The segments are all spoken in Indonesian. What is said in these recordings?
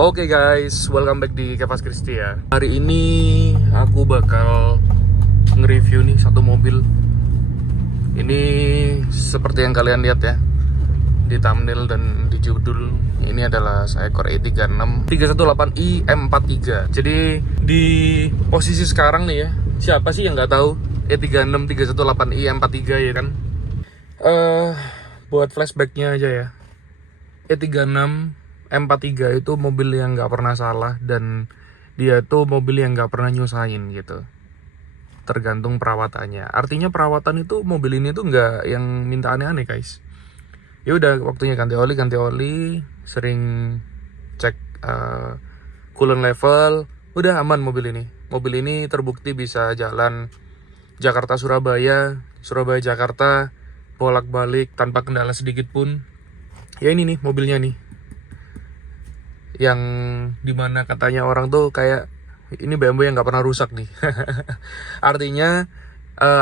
Oke guys, welcome back di Kevas Kristi ya. Hari ini aku bakal nge-review nih satu mobil. Ini seperti yang kalian lihat ya di thumbnail dan di judul. Ini adalah seekor E36 318i M43. Jadi di posisi sekarang nih ya, siapa sih yang nggak tahu E36 318i M43 ya kan? Buat flashbacknya aja ya, E36 M43 itu mobil yang nggak pernah salah, dan dia tuh mobil yang nggak pernah nyusahin gitu, tergantung perawatannya. Artinya perawatan itu mobil ini tuh nggak yang minta aneh-aneh guys. Ya udah waktunya ganti oli, sering cek coolant level, udah aman mobil ini. Mobil ini terbukti bisa jalan Jakarta Surabaya, Surabaya Jakarta bolak-balik tanpa kendala sedikit pun. Ya ini nih mobilnya nih, yang dimana katanya orang tuh kayak ini BMW yang nggak pernah rusak nih. Artinya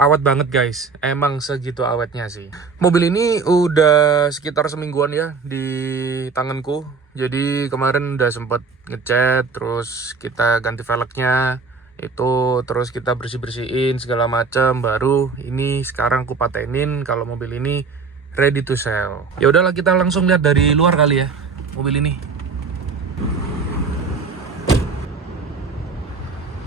awet banget guys, emang segitu awetnya sih. Mobil ini udah sekitar semingguan ya di tanganku. Jadi kemarin udah sempet ngecat, terus kita ganti velgnya itu, terus kita bersih-bersihin segala macam. Baru ini sekarang aku patenin kalau mobil ini ready to sell. Ya udahlah, kita langsung lihat dari luar kali ya mobil ini.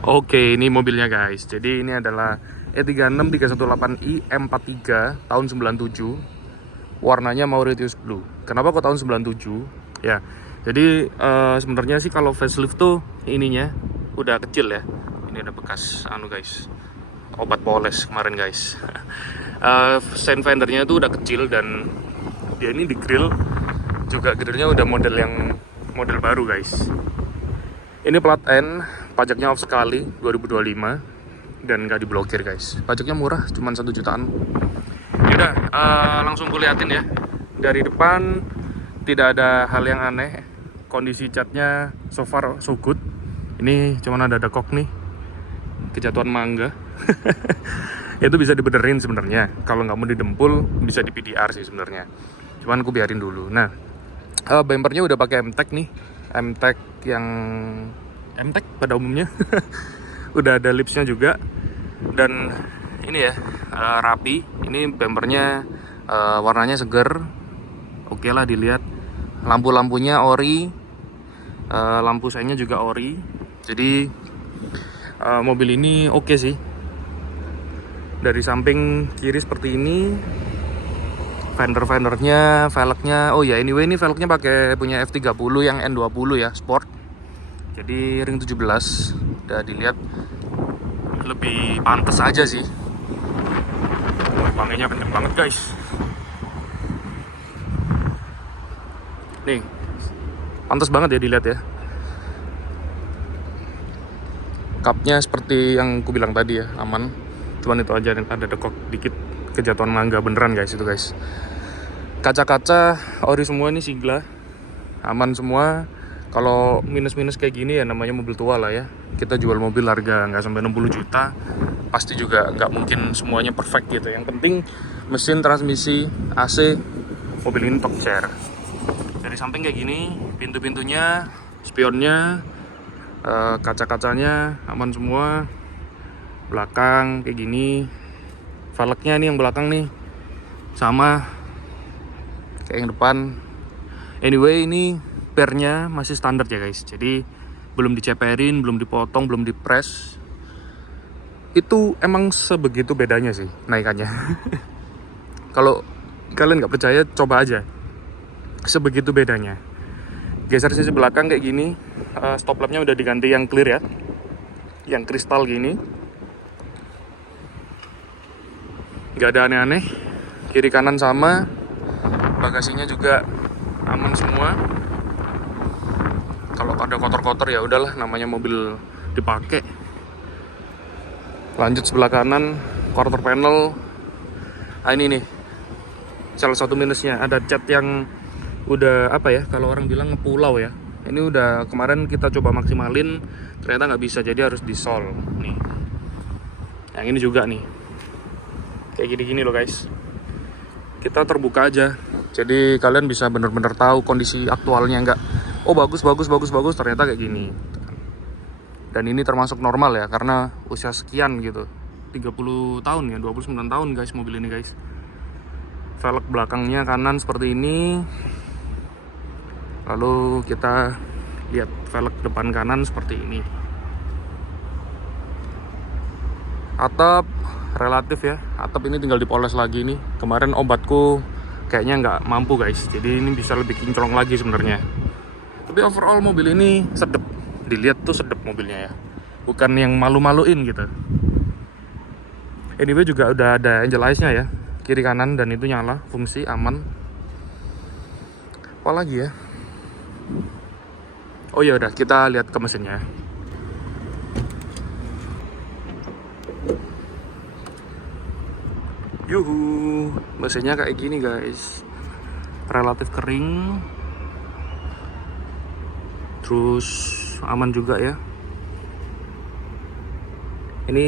Oke, ini mobilnya guys. Jadi ini adalah E36 318i M43 tahun 97. Warnanya Mauritius Blue. Kenapa kok tahun 97? Ya, jadi sebenarnya sih kalau facelift tuh ininya udah kecil ya. Ini ada bekas guys, obat poles kemarin guys. Sen fendernya itu udah kecil, dan dia ini di grill juga, grillnya udah model baru guys. Ini plat N, pajaknya off sekali 2025 dan nggak diblokir guys. Pajaknya murah, cuma 1 jutaan. Yaudah, langsung kuliatin ya. Dari depan tidak ada hal yang aneh. Kondisi catnya so far so good. Ini cuma ada kok nih, kejatuhan mangga. Itu bisa dibenerin sebenarnya. Kalau nggak mau didempul bisa di PDR sih sebenarnya. Cuman aku biarin dulu. Nah, bumpernya udah pakai MTEK nih. MTEK yang MTEK pada umumnya. Udah ada lipsnya juga, dan ini ya rapi. Ini bumpernya warnanya seger, oke lah dilihat. Lampu-lampunya ori, lampu sengnya juga ori. Jadi mobil ini oke sih. Dari samping kiri seperti ini, fender-fendernya, velgnya. Oh ya, anyway ini velgnya pakai punya F30 yang N20 ya, sport. Jadi ring 17 udah dilihat lebih pantas aja sih. Pangainya kenceng banget guys. Nih, pantas banget ya dilihat ya. Cupnya seperti yang aku bilang tadi ya, aman. Cuman itu aja, ada dekok dikit, kejatuhan mangga beneran guys itu guys. Kaca-kaca ori semua, ini sigla aman semua. Kalau minus-minus kayak gini ya namanya mobil tua lah ya. Kita jual mobil harga nggak sampai 60 juta, pasti juga nggak mungkin semuanya perfect gitu. Yang penting mesin, transmisi, AC, mobil ini top share. Dari samping kayak gini, pintu-pintunya, spionnya, kaca-kacanya aman semua. Belakang kayak gini, velgnya nih yang belakang nih sama kayak yang depan. Anyway, ini pernya masih standar ya guys. Jadi belum diceperin, belum dipotong, belum dipres. Itu emang sebegitu bedanya sih naikannya. Kalau kalian nggak percaya, coba aja. Sebegitu bedanya. Geser sisi belakang kayak gini. Stop lampnya udah diganti yang clear ya, yang kristal gini. Nggak ada aneh-aneh. Kiri kanan sama. Bagasinya juga aman semua. Kalau ada kotor-kotor ya udahlah, namanya mobil dipakai. Lanjut sebelah kanan, quarter panel. Nah ini nih salah satu minusnya, ada cat yang udah apa ya, kalau orang bilang ngepulau ya. Ini udah kemarin kita coba maksimalin, ternyata nggak bisa, jadi harus disol nih. Yang ini juga nih kayak gini-gini loh guys. Kita terbuka aja, jadi kalian bisa bener-bener tahu kondisi aktualnya, oh bagus bagus bagus bagus, ternyata kayak gini. Dan ini termasuk normal ya, karena usia sekian gitu, 30 tahun ya, 29 tahun guys mobil ini guys. Velg belakangnya kanan seperti ini. Lalu kita lihat velg depan kanan seperti ini. Atap relatif ya, atap ini tinggal dipoles lagi nih. Kemarin obatku kayaknya nggak mampu guys, jadi ini bisa lebih kinclong lagi sebenarnya. Tapi overall mobil ini sedep, dilihat tuh sedep mobilnya ya, bukan yang malu-maluin gitu. Anyway juga udah ada angel eyes-nya ya, kiri kanan, dan itu nyala, fungsi aman. Apa lagi ya? Oh ya udah, kita lihat ke mesinnya. Yuhu, mesinnya kayak gini guys, relatif kering, terus aman juga ya. Ini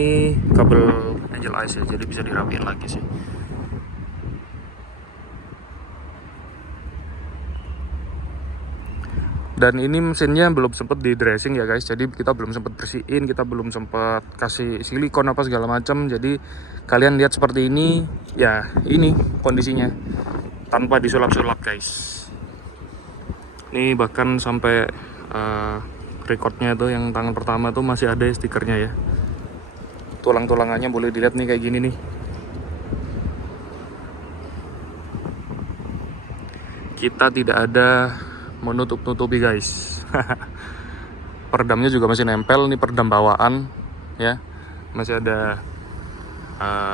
kabel angel eyes ya, jadi bisa dirapiin lagi sih. Dan ini mesinnya belum sempet di dressing ya guys, jadi kita belum sempet bersihin, kita belum sempet kasih silikon apa segala macam. Jadi kalian lihat seperti ini ya, ini kondisinya tanpa disulap-sulap guys. Ini bahkan sampai recordnya tuh yang tangan pertama tuh masih ada stikernya ya. Tulang-tulangannya boleh dilihat nih kayak gini nih. Kita tidak ada menutup-nutupi guys. Peredamnya juga masih nempel, ini peredam bawaan ya. Masih ada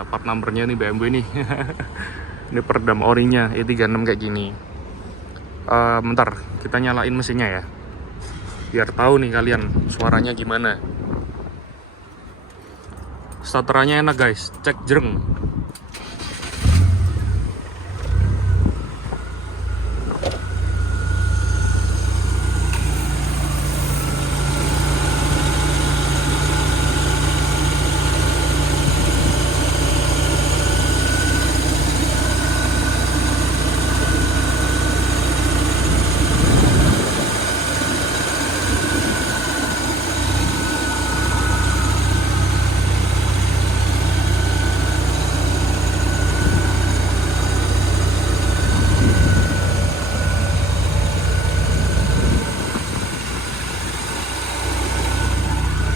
part numbernya nih, BMW nih. Ini peredam orinya E36 kayak gini. Bentar, kita nyalain mesinnya ya, biar tahu nih kalian suaranya gimana. Starterannya enak guys, cek jreng.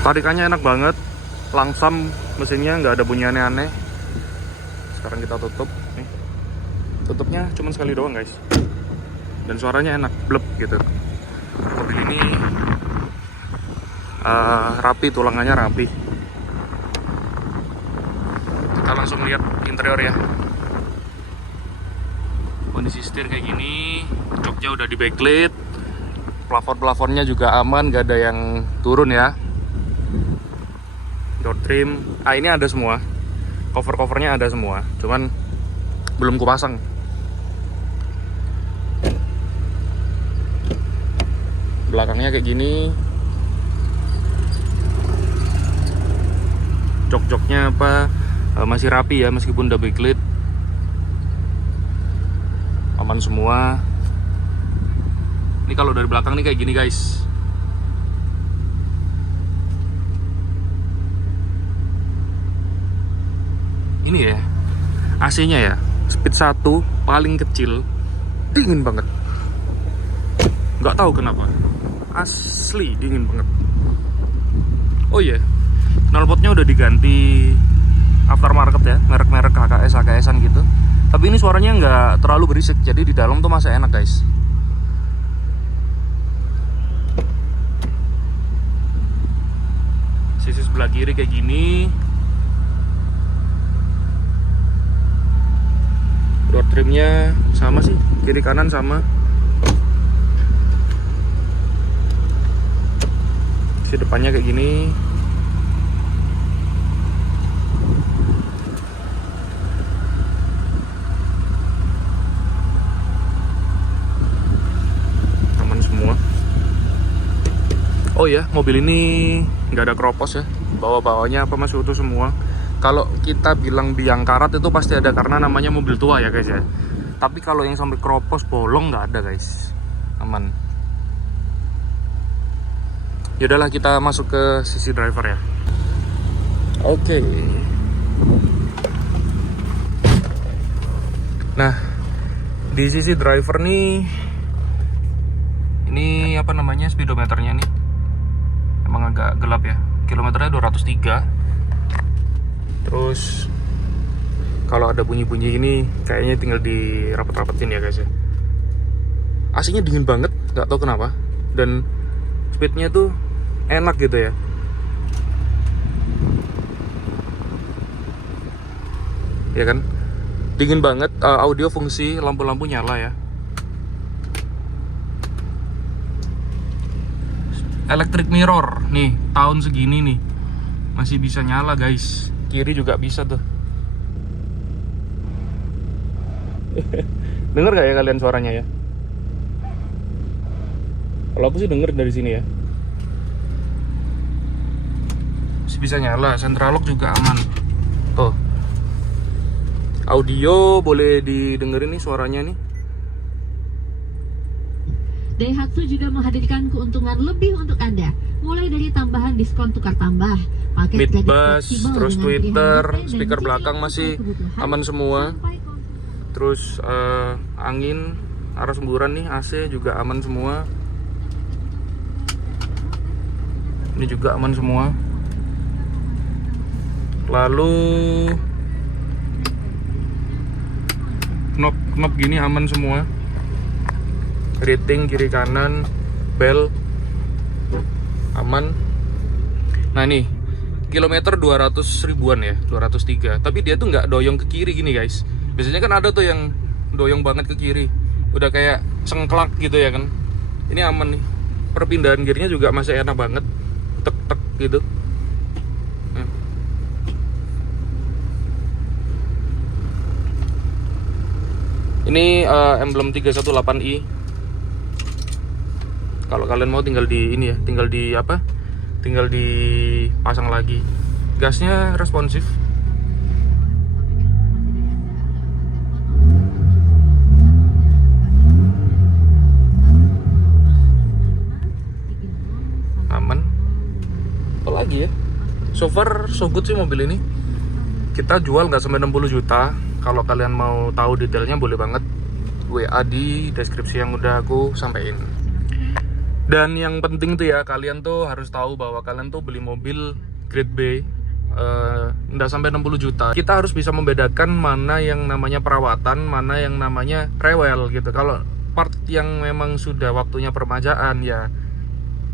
Tarikannya enak banget, langsam, mesinnya nggak ada bunyi aneh-aneh. Sekarang kita tutup nih, tutupnya cuma sekali doang guys, dan suaranya enak, blep gitu. Mobil ini rapi, tulangannya rapi. Kita langsung lihat interior ya. Kondisi setir kayak gini, joknya udah di backlit, plafon-plafonnya juga aman, gak ada yang turun ya. Door trim, ini ada semua, cover-covernya ada semua, cuman belum kupasang. Belakangnya kayak gini, jok-joknya apa masih rapi ya, meskipun udah backlit, aman semua. Ini kalau dari belakang nih kayak gini guys. Ini ya AC-nya ya, speed 1 paling kecil, dingin banget. Nggak tahu kenapa, asli dingin banget. Oh iya, knalpotnya udah diganti aftermarket ya, merek-merek HKS-an gitu. Tapi ini suaranya nggak terlalu berisik, jadi di dalam tuh masih enak guys. Sisi sebelah kiri kayak gini. Door trimnya sama sih, kiri kanan sama. Si depannya kayak gini. Aman semua. Oh ya, mobil ini nggak ada keropos ya. Bawa-bawanya apa masih utuh semua. Kalau kita bilang biang karat itu pasti ada, karena namanya mobil tua ya guys ya. Tapi kalau yang sampai keropos bolong nggak ada guys, aman. Yaudahlah, kita masuk ke sisi driver ya. Oke. Nah, di sisi driver nih, ini apa namanya, speedometernya nih emang agak gelap ya, kilometernya 203. Terus kalau ada bunyi-bunyi ini kayaknya tinggal dirapet-rapetin ya guys ya. AC-nya dingin banget, nggak tahu kenapa, dan speednya tuh enak gitu ya. Ya kan, dingin banget. Audio fungsi lampu-lampu nyala ya. Electric mirror nih, tahun segini nih masih bisa nyala guys. Kiri juga bisa tuh. Dengar gak ya kalian suaranya ya? Kalau aku sih denger dari sini ya. Masih bisa nyala. Central lock juga aman. Tuh. Audio boleh didengerin nih suaranya nih. Daihatsu juga menghadirkan keuntungan lebih untuk Anda, mulai dari tambahan diskon tukar tambah, paket kredit Midbus, fleksibel terus dengan Twitter, pilihan speaker dan belakang cicilan masih sesuai kebutuhan, aman semua. sampai konsumsi. Terus angin arah semburan nih, AC juga aman semua. Ini juga aman semua. Lalu knop gini aman semua. Rating kiri kanan, bel aman. Nah nih, kilometer 200 ribuan ya, 203. Tapi dia tuh nggak doyong ke kiri gini guys. Biasanya kan ada tuh yang doyong banget ke kiri, udah kayak sengklak gitu ya kan. Ini aman nih. Perpindahan gearnya juga masih enak banget, tek gitu. Ini emblem 318i. Kalau kalian mau tinggal di ini ya, tinggal dipasang lagi. Gasnya responsif. Aman. Apalagi ya? So far so good sih mobil ini. Kita jual nggak sampai 60 juta. Kalau kalian mau tahu detailnya boleh banget WA di deskripsi yang udah aku sampaikan. Dan yang penting tuh ya, kalian tuh harus tahu bahwa kalian tuh beli mobil grade B nggak sampai 60 juta. Kita harus bisa membedakan mana yang namanya perawatan, mana yang namanya rewel gitu. Kalau part yang memang sudah waktunya permajaan ya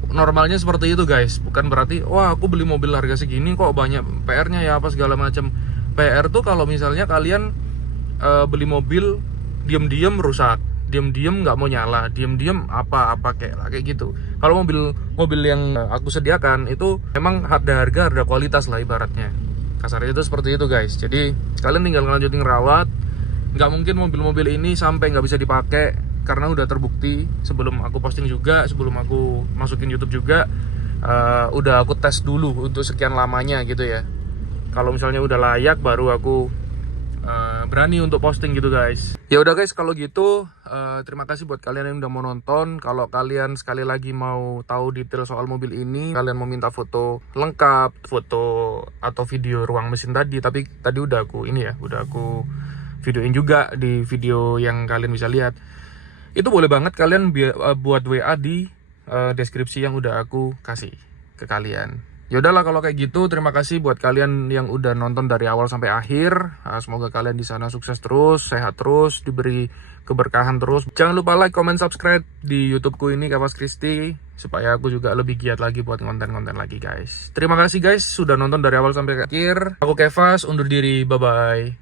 normalnya seperti itu guys. Bukan berarti wah aku beli mobil harga segini kok banyak PR-nya ya apa segala macam. PR tuh kalau misalnya kalian beli mobil diam-diam rusak, diam-diam nggak mau nyala, diam-diam apa kayak gitu. Kalau mobil yang aku sediakan itu memang ada harga, ada kualitas lah ibaratnya. Kasarnya itu seperti itu guys. Jadi kalian tinggal ngelanjutin rawat. Nggak mungkin mobil-mobil ini sampai nggak bisa dipakai, karena udah terbukti sebelum aku posting juga, sebelum aku masukin YouTube juga, udah aku tes dulu untuk sekian lamanya gitu ya. Kalau misalnya udah layak baru aku berani untuk posting gitu guys. Ya udah guys, kalau gitu terima kasih buat kalian yang udah mau nonton. Kalau kalian sekali lagi mau tahu detail soal mobil ini, kalian mau minta foto lengkap, foto atau video ruang mesin tadi, tapi tadi udah aku videoin juga di video yang kalian bisa lihat. Itu boleh banget kalian buat WA di deskripsi yang udah aku kasih ke kalian. Yaudahlah kalau kayak gitu, terima kasih buat kalian yang udah nonton dari awal sampai akhir. Semoga kalian di sana sukses terus, sehat terus, diberi keberkahan terus. Jangan lupa like, comment, subscribe di YouTubeku ini, Kevas Kristi, supaya aku juga lebih giat lagi buat konten-konten lagi guys. Terima kasih guys sudah nonton dari awal sampai akhir. Aku Kevas, undur diri, bye-bye.